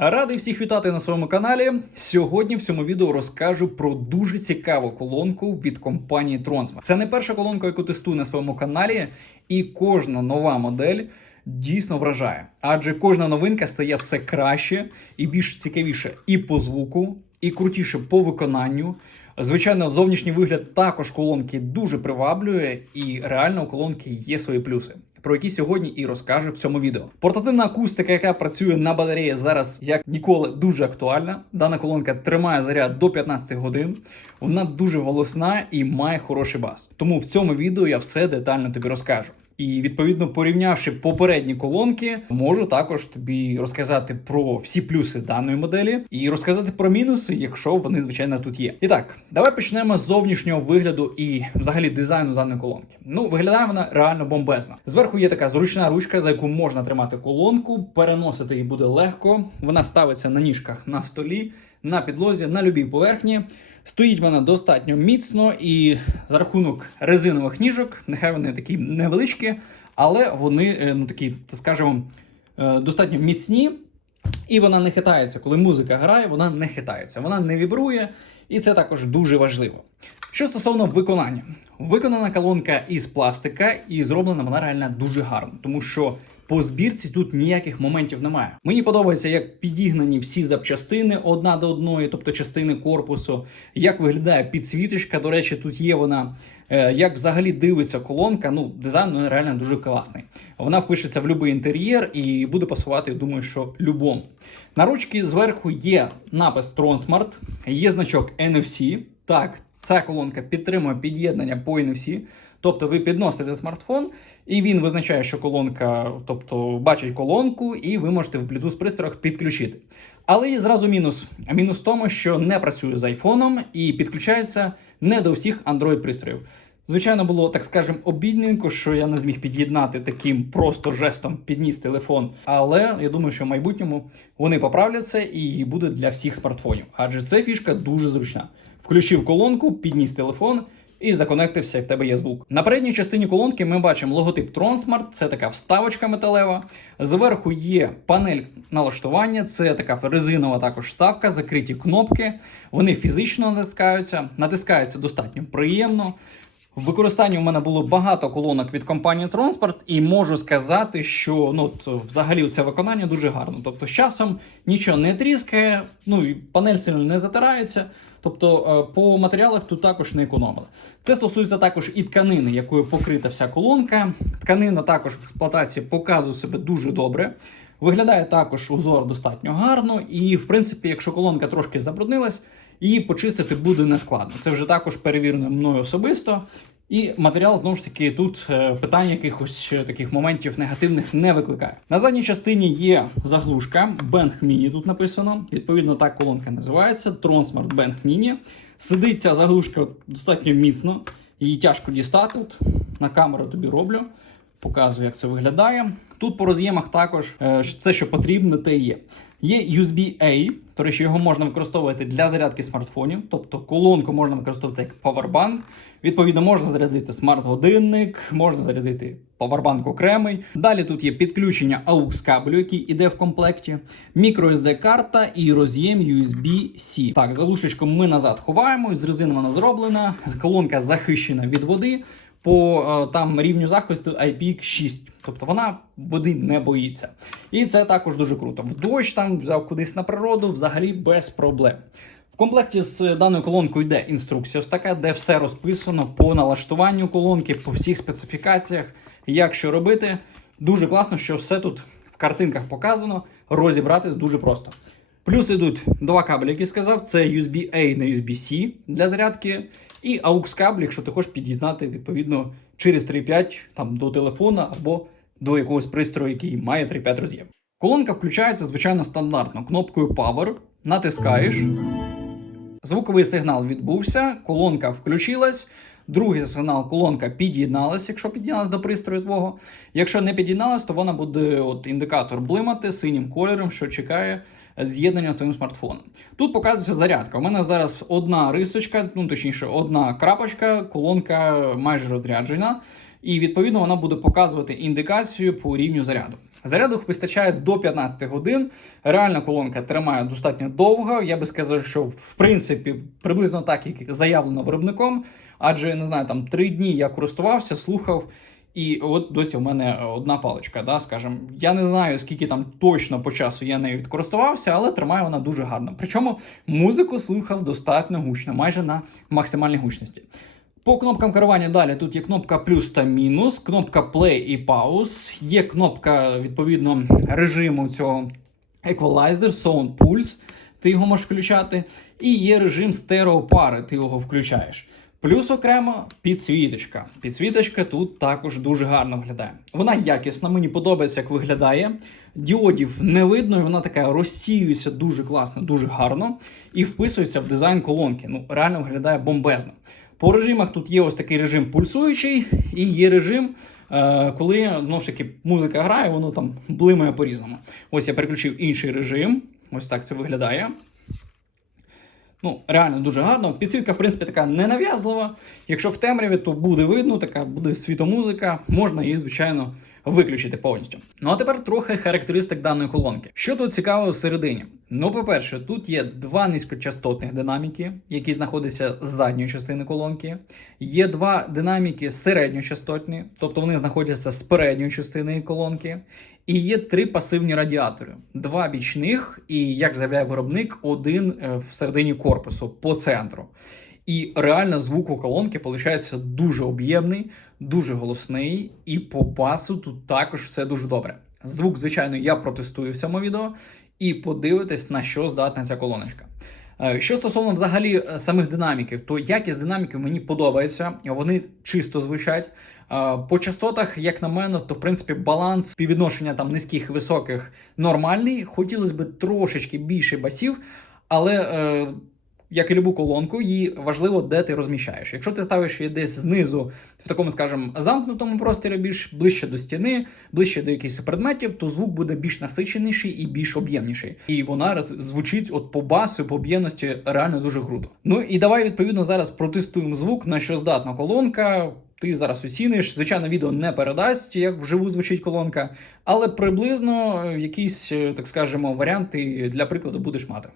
Радий всіх вітати на своєму каналі. Сьогодні в цьому відео розкажу про дуже цікаву колонку від компанії Tronsmart. Це не перша колонка, яку тестую на своєму каналі, і кожна нова модель дійсно вражає. Адже кожна новинка стає все краще і більш цікавіше і по звуку, і крутіше по виконанню. Звичайно, зовнішній вигляд також колонки дуже приваблює, і реально у колонки є свої плюси. Про які сьогодні і розкажу в цьому відео. Портативна акустика, яка працює на батареї, зараз як ніколи дуже актуальна. Дана колонка тримає заряд до 15 годин. Вона дуже голосна і має хороший бас. Тому в цьому відео я все детально тобі розкажу. І відповідно порівнявши попередні колонки, можу також тобі розказати про всі плюси даної моделі і розказати про мінуси, якщо вони звичайно тут є. І так, давай почнемо з зовнішнього вигляду і взагалі дизайну даної колонки. Ну виглядає вона реально бомбезно. Зверху є така зручна ручка, за яку можна тримати колонку, переносити її буде легко. Вона ставиться на ніжках на столі, на підлозі, на любій поверхні. Стоїть вона достатньо міцно і за рахунок резинових ніжок, нехай вони такі невеличкі, але вони, е, ну такі, скажімо, е, достатньо міцні. І вона не хитається. Коли музика грає, вона не хитається, вона не вібрує, і це також дуже важливо. Що стосовно виконання, виконана колонка із пластика, і зроблена вона реально дуже гарно, тому що по збірці тут ніяких моментів немає. Мені подобається, як підігнані всі запчастини одна до одної, тобто частини корпусу, як виглядає підсвіточка. До речі, тут є вона. Е, Як взагалі дивиться колонка, ну дизайн ну, реально дуже класний. Вона впишеться в будь-який інтер'єр і буде пасувати, думаю, що любому. На ручці зверху є напис Tronsmart, є значок NFC. Так, ця колонка підтримує під'єднання по NFC. Тобто ви підносите смартфон, і він визначає, що колонка, тобто бачить колонку, і ви можете в Bluetooth пристроях підключити. Але є зразу мінус. А мінус в тому, що не працює з айфоном і підключається не до всіх Android пристроїв. Звичайно, було так скажемо обідненько, що я не зміг під'єднати таким просто жестом підніс телефон. Але я думаю, що в майбутньому вони поправляться і буде для всіх смартфонів. Адже це фішка дуже зручна. Включив колонку, підніс телефон. І законектився, як в тебе є звук. На передній частині колонки ми бачимо логотип Tronsmart, це така вставочка металева. Зверху є панель налаштування, це така резинова також вставка, закриті кнопки. Вони фізично натискаються, натискаються достатньо приємно. В використанні у мене було багато колонок від компанії Tronsport, і можу сказати, що ну взагалі це виконання дуже гарно. Тобто, з часом нічого не тріскає, ну і панель сильно не затирається. Тобто е, по матеріалах тут також не економили. Це стосується також і тканини, якою покрита вся колонка. Тканина також в експлуатації показує себе дуже добре. Виглядає також узор достатньо гарно, і в принципі, якщо колонка трошки забруднилась, її почистити буде нескладно. Це вже також перевірено мною особисто. І матеріал знову ж таки тут е, питань якихось е, таких моментів негативних не викликає. На задній частині є заглушка Bang Mini. Тут написано. Відповідно, так колонка називається Tronsmart Bang Mini. Сидить ця заглушка достатньо міцно, її тяжко дістати. От на камеру тобі роблю. Показую, як це виглядає. Тут по роз'ємах також е, це, що потрібно, те є. Є USB-A, до речі, його можна використовувати для зарядки смартфонів, тобто колонку можна використовувати як павербанк. Відповідно, можна зарядити смарт-годинник, можна зарядити павербанк окремий. Далі тут є підключення AUX кабелю, який іде в комплекті, microSD карта і роз'єм USB-C. Так, залушечку ми назад ховаємо, з резини вона зроблена, колонка захищена від води. По е, там рівню захисту IPX6, тобто вона води не боїться. І це також дуже круто. В дощ там взяв кудись на природу, взагалі без проблем. В комплекті з даною колонкою йде інструкція, ось така, де все розписано по налаштуванню колонки, по всіх специфікаціях, як що робити. Дуже класно, що все тут в картинках показано, розібратись дуже просто. Плюс ідуть два кабелі, які сказав: це USB-A на USB-C для зарядки. І AUX кабель, якщо ти хочеш під'єднати відповідно через 3.5 там до телефона або до якогось пристрою, який має 3.5 роз'єм. Колонка включається звичайно стандартно кнопкою Power. Натискаєш. Звуковий сигнал відбувся, колонка включилась. Другий сигнал колонка під'єдналась, якщо під'єдналась до пристрою твого. Якщо не під'єдналась, то вона буде от індикатор блимати синім кольором, що чекає з'єднання з твоїм смартфоном. Тут показується зарядка. У мене зараз одна рисочка, ну точніше, одна крапочка, колонка майже розряджена. і відповідно вона буде показувати індикацію по рівню заряду. Заряду вистачає до 15 годин. Реальна колонка тримає достатньо довго. Я би сказав, що в принципі приблизно так, як заявлено виробником. Адже не знаю, там три дні я користувався, слухав. І от досі в мене одна паличка, да, скажем. Я не знаю, скільки там точно по часу я нею відкористувався, але тримає вона дуже гарно. Причому музику слухав достатньо гучно, майже на максимальній гучності. По кнопкам керування далі тут є кнопка плюс та мінус, кнопка play і pause, є кнопка відповідно режиму цього Equalizer, Sound Pulse, ти його можеш включати, і є режим стереопари, ти його включаєш. Плюс окремо підсвіточка. Підсвіточка тут також дуже гарно виглядає. Вона якісна, мені подобається, як виглядає. Діодів не видно, і вона така розсіюється дуже класно, дуже гарно і вписується в дизайн колонки. Ну, реально виглядає бомбезно. По режимах тут є ось такий режим пульсуючий, і є режим, е, коли знову ж таки музика грає, воно там блимає по-різному. Ось я переключив інший режим. Ось так це виглядає. Ну, реально дуже гарно. Підсвітка, в принципі, така ненав'язлива. Якщо в темряві, то буде видно, така буде світомузика, можна її, звичайно, виключити повністю. Ну а тепер трохи характеристик даної колонки. Що тут цікаво всередині? Ну, по-перше, тут є два низькочастотних динаміки, які знаходяться з задньої частини колонки. Є два динаміки середньочастотні, тобто вони знаходяться з передньої частини колонки. І є три пасивні радіатори: два бічних, і як заявляє виробник, один е, всередині корпусу по центру. І реально звук у колонки виходить дуже об'ємний, дуже голосний, і по басу тут також все дуже добре. Звук, звичайно, я протестую в цьому відео, і подивитись, на що здатна ця колоночка. Е, Що стосовно взагалі е, самих динаміків, то якість динаміків мені подобається, вони чисто звучать. Е, По частотах, як на мене, то в принципі баланс співвідношення там низьких і високих нормальний. Хотілося б трошечки більше басів, але як і любу колонку, її важливо, де ти розміщаєш. Якщо ти ставиш її десь знизу, в такому, скажімо, замкнутому просторі, більш ближче до стіни, ближче до якихось предметів, то звук буде більш насиченіший і більш об'ємніший. І вона звучить от по басу, по об'ємності реально дуже круто. Ну і давай відповідно зараз протестуємо звук, на що здатна колонка. Ти зараз оціниш. Звичайно, відео не передасть, як вживу звучить колонка, але приблизно е, якісь, е, так скажемо, варіанти для прикладу будеш мати.